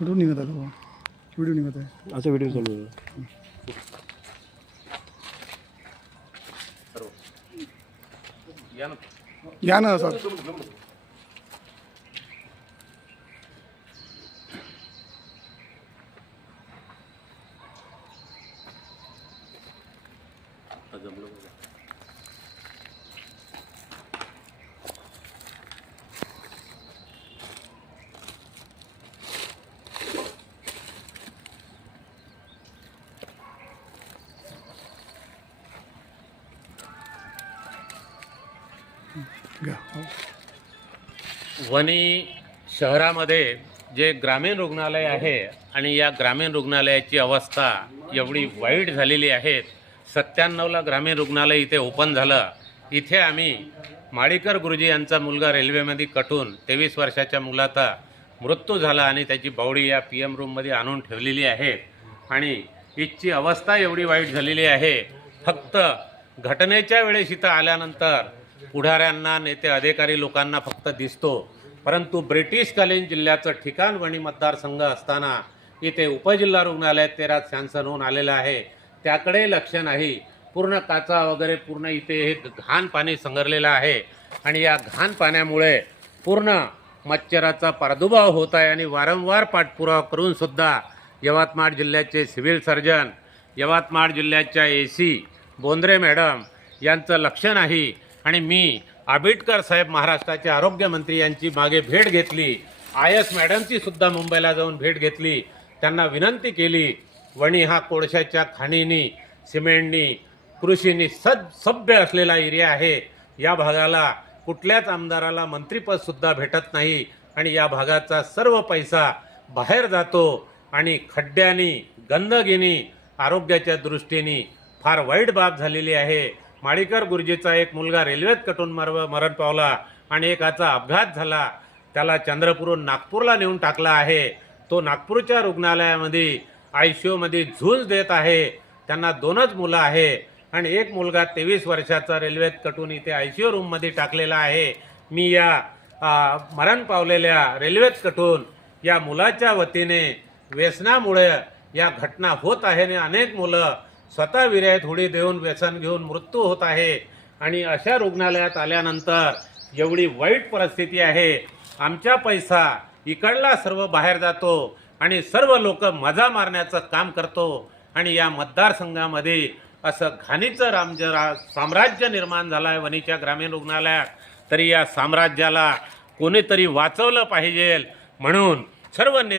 Video निघत आलो video निघत आहे असा व्हिडिओ चालू आहे. या ना सर घ्या हो. वणी शहरामध्ये जे ग्रामीण रुग्णालय आहे आणि या ग्रामीण रुग्णालयाची अवस्था एवढी वाईट झालेली आहे. 97ला ग्रामीण रुग्णालय इथे ओपन झालं. इथे आम्ही माळीकर गुरुजी यांचा मुलगा रेल्वेमध्ये कटून 23 वर्षाच्या मुलाचा मृत्यू झाला आणि त्याची बावडी या PM रूममध्ये आणून ठेवलेली आहे. आणि इथची अवस्था एवढी वाईट झालेली आहे. फक्त घटनेच्या वेळेस इथं आल्यानंतर पुढाऱ्यांना नेते अधिकारी लोकांना फक्त दिसतो, परंतु ब्रिटिशकालीन जिल्ह्याचं ठिकाण वणी मतदारसंघ असताना इथे उपजिल्हा रुग्णालयात 13 सँक्शन होऊन आलेलं आहे. त्याकडे लक्ष नाही. पूर्ण काचा वगैरे पूर्ण इथे हे घाण पाणी संगरलेलं आहे आणि या घाण पाण्यामुळे पूर्ण मच्छराचा प्रादुर्भाव होत आहे. आणि वारंवार पाठपुरावा करून सुद्धा यवतमाळ जिल्ह्याचे सिव्हिल सर्जन, यवतमाळ जिल्ह्याच्या AC बोंद्रे मॅडम यांचं लक्ष नाही. आणि मी आबिटकर साहेब महाराष्ट्राचे आरोग्यमंत्री यांची मागे भेट घेतली. IS मॅडमची सुद्धा मुंबईला जाऊन भेट घेतली. त्यांना विनंती केली, वणी हा कोळशाच्या खाणीनी, सिमेंटनी, कृषीनी सभ्य असलेला एरिया आहे. या भागाला कुठल्याच आमदाराला मंत्रिपदसुद्धा भेटत नाही आणि या भागाचा सर्व पैसा बाहेर जातो. आणि खड्ड्यानी, गंदगीनी आरोग्याच्या दृष्टीने फार वाईट बाब झालेली आहे. माळीकर गुरुजीचा एक मुलगा रेल्वेत कटून मरण पावला आणि एकाचा अपघात झाला. त्याला चंद्रपूरहून नागपूरला नेऊन टाकला आहे. तो नागपूरच्या रुग्णालयामध्ये ICUमध्ये झूज देत आहे. त्यांना 2च मुलं आहे आणि एक मुलगा 23 वर्षाचा रेल्वेत कटून इथे ICU रूममध्ये टाकलेला आहे. मी या मरण पावलेल्या रेल्वेत कटून या मुलाच्या वतीने व्यसनामुळे या घटना होत आहे आणि अनेक मुलं स्वतः विर्यात होडी देऊन व्यसन घेऊन मृत्यू होत आहे. आणि अशा रुग्णालयात आल्यानंतर एवढी वाईट परिस्थिती आहे. आमचा पैसा इकडला सर्व बाहेर जातो आणि सर्व लोक मजा मारण्याचं काम करतो. आणि या मतदारसंघामध्ये असं घाणीचं साम्राज्य निर्माण झालं आहे वणीच्या ग्रामीण रुग्णालयात. तरी या साम्राज्याला कोणीतरी वाचवलं पाहिजे म्हणून सर्व